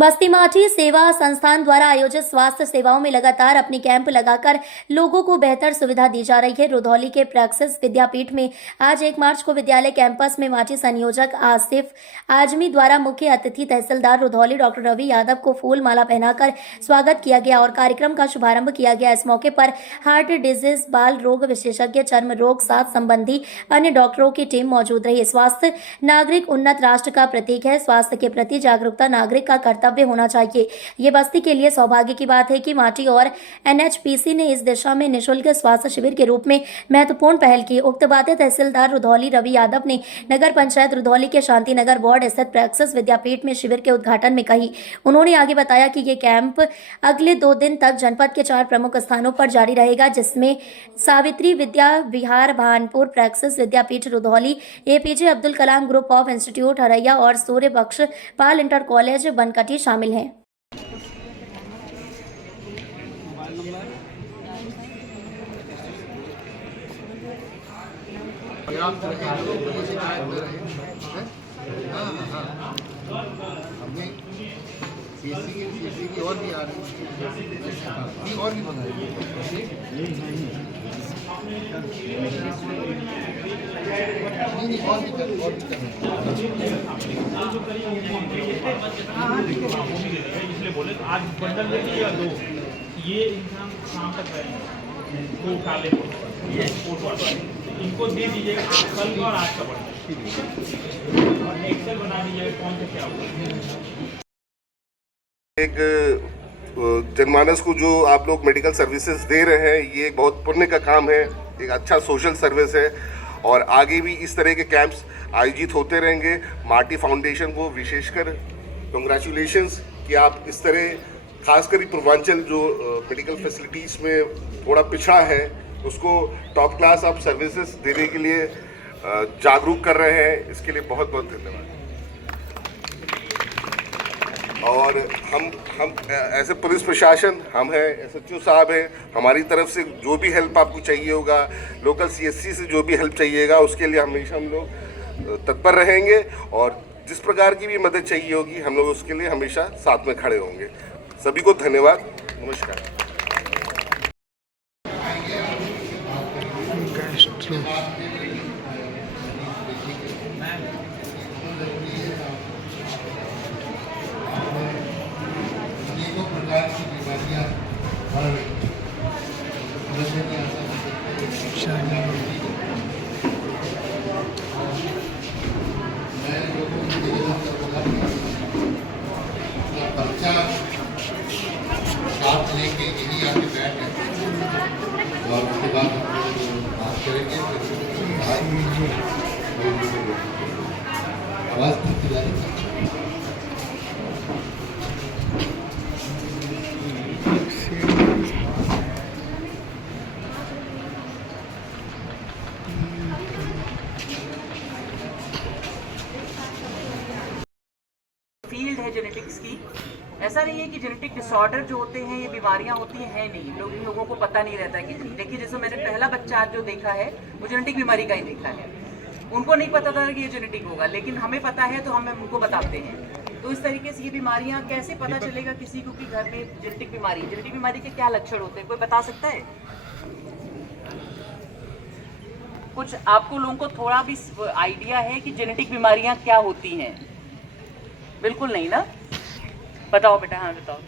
बस्ती माठी सेवा संस्थान द्वारा आयोजित स्वास्थ्य सेवाओं में लगातार अपनी कैंप लगाकर लोगों को बेहतर सुविधा दी जा रही है। रुधौली के प्रैक्सिस विद्यापीठ में आज 1 मार्च को विद्यालय कैंपस में माठी संयोजक आसिफ आजमी द्वारा मुख्य अतिथि तहसीलदार रुधौली डॉक्टर रवि यादव को फूल माला पहनाकर स्वागत किया गया और कार्यक्रम का शुभारंभ किया गया। इस मौके पर हार्ट डिजीज, बाल रोग विशेषज्ञ, चर्म रोग, सांस संबंधी अन्य डॉक्टरों की टीम मौजूद रही। स्वास्थ्य नागरिक उन्नत राष्ट्र का प्रतीक है। स्वास्थ्य के प्रति जागरूकता नागरिक का कर्तव्य होना चाहिए। ये बस्ती के लिए सौभाग्य की बात है कि माटी और एनएचपीसी ने इस दिशा में निःशुल्क स्वास्थ्य शिविर के रूप में महत्वपूर्ण पहल की। उक्त बातें तहसीलदार रुधौली रवि यादव ने नगर पंचायत रुधौली के शांतिनगर वार्ड स्थित प्रैक्सिस विद्यापीठ में शिविर के उद्घाटन में कही। उन्होंने आगे बताया कि ये कैंप अगले 2 दिन तक जनपद के 4 प्रमुख स्थानों पर जारी रहेगा, जिसमें Savitri Vidya Vihar Bhanpur, praxis Vidyapeeth Rudhauli, APJ Abdul Kalam group of institute Haraiya और सूर्य बख्श पाल इंटर कॉलेज बनकटी शामिल हैं। सीसी की और भी आ रही है और भी बनाई नहीं और भी इसलिए बोले आज बंडल दे दिए या 2 ये इंसान शाम तक रहेंगे, 2 काले ये इनको दे दीजिएगा आप कल और आज का बंडल और एक्सेल बना दीजिएगा कौन से क्या होगा। एक जनमानस को जो आप लोग मेडिकल सर्विसेज दे रहे हैं, ये एक बहुत पुण्य का काम है, एक अच्छा सोशल सर्विस है और आगे भी इस तरह के कैंप्स आयोजित होते रहेंगे। माटी फाउंडेशन को विशेषकर कंग्रेचुलेशंस कि आप इस तरह खासकर पूर्वांचल जो मेडिकल फैसिलिटीज़ में थोड़ा पिछड़ा है उसको टॉप क्लास आप सर्विसेज देने के लिए जागरूक कर रहे हैं। इसके लिए बहुत बहुत धन्यवाद। और हम ऐसे पुलिस प्रशासन, हम हैं, एसएचओ साहब हैं, हमारी तरफ से जो भी हेल्प आपको चाहिए होगा, लोकल सीएससी से जो भी हेल्प चाहिएगा, उसके लिए हमेशा हम लोग तत्पर रहेंगे और जिस प्रकार की भी मदद चाहिए होगी हम लोग उसके लिए हमेशा साथ में खड़े होंगे। सभी को धन्यवाद, नमस्कार। की बीमारियां बढ़ रही मैं लोगों को निवेदन करूँगा बच्चा साथ लेके यही आके बैठे और उसके बाद बात करेंगे। आवाज़ दिलानी फील्ड है जेनेटिक्स की। ऐसा नहीं है कि जेनेटिक डिसऑर्डर जो होते हैं ये बीमारियां होती हैं नहीं, लोगों को पता नहीं रहता है कि देखिए जैसे मैंने पहला बच्चा आज जो देखा है वो जेनेटिक बीमारी का ही देखा है। उनको नहीं पता था कि ये जेनेटिक होगा, लेकिन हमें पता है तो हम उनको बताते हैं। तो इस तरीके से ये बीमारियां कैसे पता चलेगा किसी को कि घर में जेनेटिक बीमारी के क्या लक्षण होते हैं, कोई बता सकता है? कुछ आपको लोगों को थोड़ा भी आइडिया है कि जेनेटिक बीमारियां क्या होती हैं? बिल्कुल नहीं ना? बताओ बेटा। हाँ बताओ।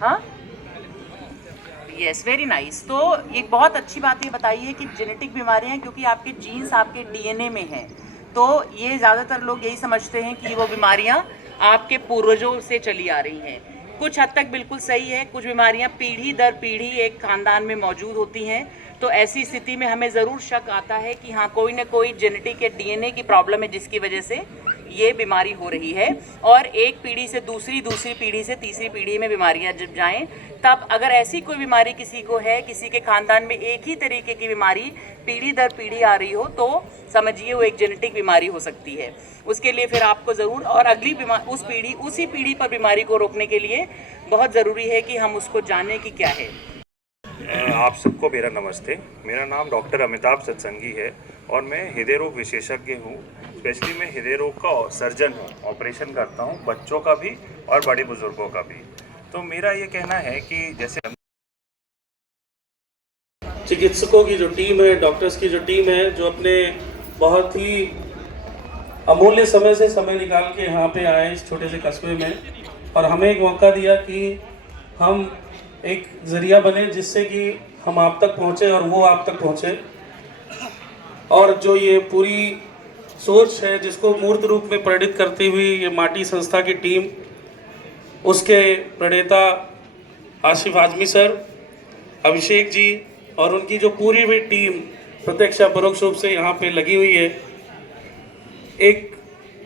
हाँ यस, वेरी नाइस। तो एक बहुत अच्छी बात ये बताई है कि जेनेटिक बीमारियां क्योंकि आपके जीन्स आपके डीएनए में हैं, तो ये ज़्यादातर लोग यही समझते हैं कि वो बीमारियां आपके पूर्वजों से चली आ रही हैं। कुछ हद तक बिल्कुल सही है, कुछ बीमारियां पीढ़ी दर पीढ़ी एक खानदान में मौजूद होती हैं। तो ऐसी स्थिति में हमें ज़रूर शक आता है कि हाँ कोई ना कोई जेनेटिक या डीएनए की प्रॉब्लम है जिसकी वजह से ये बीमारी हो रही है। और एक पीढ़ी से दूसरी पीढ़ी से तीसरी पीढ़ी में बीमारियां जब जाएं, तब अगर ऐसी कोई बीमारी किसी को है, किसी के खानदान में एक ही तरीके की बीमारी पीढ़ी दर पीढ़ी आ रही हो, तो समझिए वो एक जेनेटिक बीमारी हो सकती है। उसके लिए फिर आपको ज़रूर और अगली उसी पीढ़ी पर बीमारी को रोकने के लिए बहुत ज़रूरी है कि हम उसको जानें कि क्या है। आप सबको मेरा नमस्ते। मेरा नाम डॉक्टर अमिताभ सत्संगी है और मैं हृदय रोग विशेषज्ञ हूँ। स्पेशली मैं हृदय रोग का सर्जन हूँ, ऑपरेशन करता हूँ बच्चों का भी और बड़े बुजुर्गों का भी। तो मेरा ये कहना है कि जैसे चिकित्सकों की जो टीम है, डॉक्टर्स की जो टीम है, जो अपने बहुत ही अमूल्य समय से समय निकाल के यहाँ पे आए इस छोटे से कस्बे में और हमें एक मौका दिया कि हम एक ज़रिया बने जिससे कि हम आप तक पहुँचे और वो आप तक पहुँचे। और जो ये पूरी सोच है जिसको मूर्त रूप में प्रेरित करती हुई ये माटी संस्था की टीम, उसके प्रणेता आसिफ आजमी सर, अभिषेक जी और उनकी जो पूरी हुई टीम प्रत्यक्ष परोक्ष रूप से यहाँ पे लगी हुई है। एक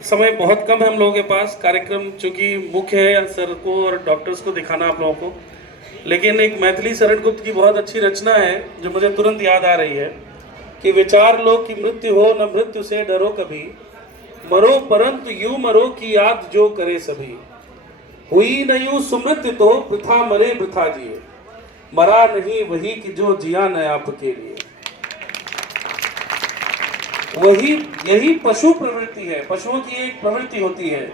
समय बहुत कम है हम लोगों के पास, कार्यक्रम चूँकि मुख्य है सर को और डॉक्टर्स को दिखाना आप लोगों को, लेकिन एक मैथिली शरण गुप्त की बहुत अच्छी रचना है जो मुझे तुरंत याद आ रही है कि विचार लो कि मृत्यु हो न मृत्यु से डरो कभी, मरो परंतु यूं मरो कि याद जो करे सभी, हुई न यूं सुमृत्यु तो वृथा मरे वृथा जिए, मरा नहीं वही कि जो जिया न आपके लिए। यही पशु प्रवृत्ति है, पशुओं की एक प्रवृत्ति होती है,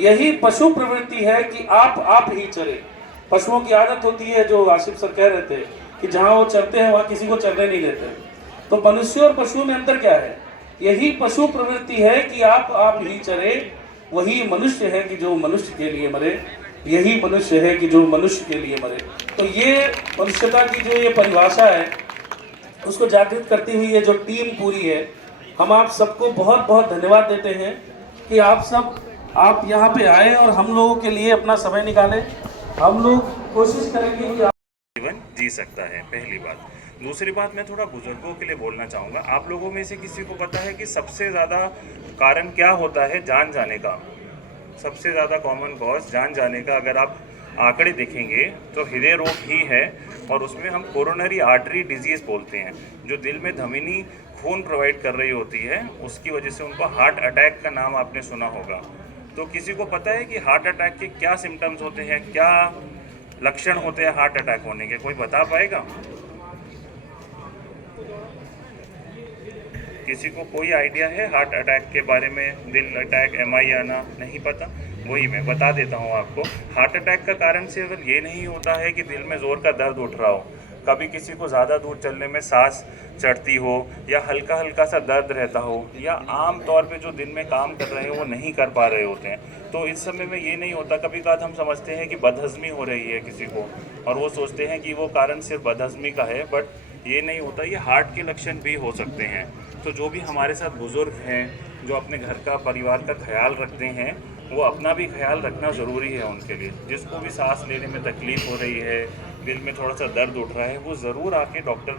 यही पशु प्रवृत्ति है कि आप ही चरे। पशुओं की आदत होती है, जो आसिफ सर कह रहे थे कि जहाँ वो चरते हैं वहाँ किसी को चरने नहीं देते। तो मनुष्य और पशुओं में अंतर क्या है? यही पशु प्रवृत्ति है कि आप ही चरे, वही मनुष्य है कि जो मनुष्य के लिए मरे, यही मनुष्य है कि जो मनुष्य के लिए मरे। तो ये मनुष्यता की जो ये परिभाषा है उसको जागृत करती हुई ये जो टीम पूरी है, हम आप सबको बहुत बहुत धन्यवाद देते हैं कि आप यहाँ पे आए और हम लोगों के लिए अपना समय निकाले। हम लोग कोशिश करेंगे कि जीवन जी सकता है, पहली बात। दूसरी बात, मैं थोड़ा बुजुर्गों के लिए बोलना चाहूँगा। आप लोगों में से किसी को पता है कि सबसे ज़्यादा कारण क्या होता है जान जाने का? सबसे ज़्यादा कॉमन कॉज जान जाने का अगर आप आंकड़े देखेंगे तो हृदय रोग ही है, और उसमें हम कोरोनरी आर्टरी डिजीज़ बोलते हैं। जो दिल में धमनी खून प्रोवाइड कर रही होती है, उसकी वजह से उनको हार्ट अटैक का नाम आपने सुना होगा। तो किसी को पता है कि हार्ट अटैक के क्या सिम्टम्स होते हैं, क्या लक्षण होते हैं हार्ट अटैक होने के? कोई बता पाएगा? किसी को कोई आइडिया है हार्ट अटैक के बारे में? दिल अटैक, एमआई आना, नहीं पता? वही मैं बता देता हूँ आपको। हार्ट अटैक का कारण सिर्फ ये नहीं होता है कि दिल में ज़ोर का दर्द उठ रहा हो, कभी किसी को ज़्यादा दूर चलने में सांस चढ़ती हो, या हल्का हल्का सा दर्द रहता हो, या आम तौर पे जो दिन में काम कर रहे हो वो नहीं कर पा रहे होते हैं। तो इस समय में ये नहीं होता। कभी कभार हम समझते हैं कि बदहज़मी हो रही है किसी को, और वो सोचते हैं कि वो कारण सिर्फ बदहज़मी का है, बट ये नहीं होता। ये हार्ट के लक्षण भी हो सकते हैं। तो जो भी हमारे साथ बुज़ुर्ग हैं, जो अपने घर का, परिवार का ख्याल रखते हैं, वो अपना भी ख्याल रखना ज़रूरी है उनके लिए। जिसको भी सांस लेने में तकलीफ़ हो रही है, दिल में थोड़ा सा दर्द उठ रहा है, वो ज़रूर आके डॉक्टर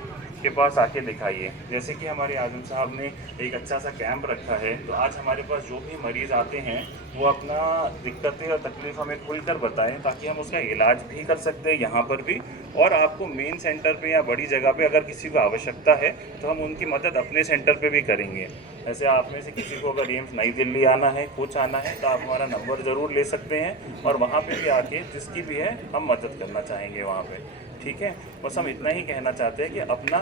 के पास आके दिखाइए। जैसे कि हमारे आजम साहब ने एक अच्छा सा कैंप रखा है, तो आज हमारे पास जो भी मरीज़ आते हैं वो अपना दिक्कतें और तकलीफ़ हमें खुलकर बताएं, ताकि हम उसका इलाज भी कर सकते हैं यहाँ पर भी। और आपको मेन सेंटर पे या बड़ी जगह पे अगर किसी को आवश्यकता है तो हम उनकी मदद अपने सेंटर पे भी करेंगे। ऐसे आप में से किसी को अगर एम्स नई दिल्ली आना है, कुछ आना है, तो आप हमारा नंबर ज़रूर ले सकते हैं, और वहाँ पे भी आके जिसकी भी है हम मदद करना चाहेंगे वहाँ पे। ठीक है, बस हम इतना ही कहना चाहते हैं कि अपना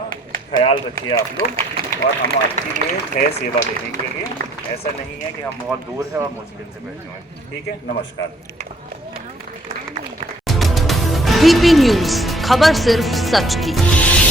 ख्याल रखिए आप लोग, और हम आपके लिए है सेवा देने के लिए। ऐसा नहीं है कि हम बहुत दूर हैं और मुश्किल से बैठे हुए हैं। ठीक है, नमस्कार। VP न्यूज़, खबर सिर्फ सच की।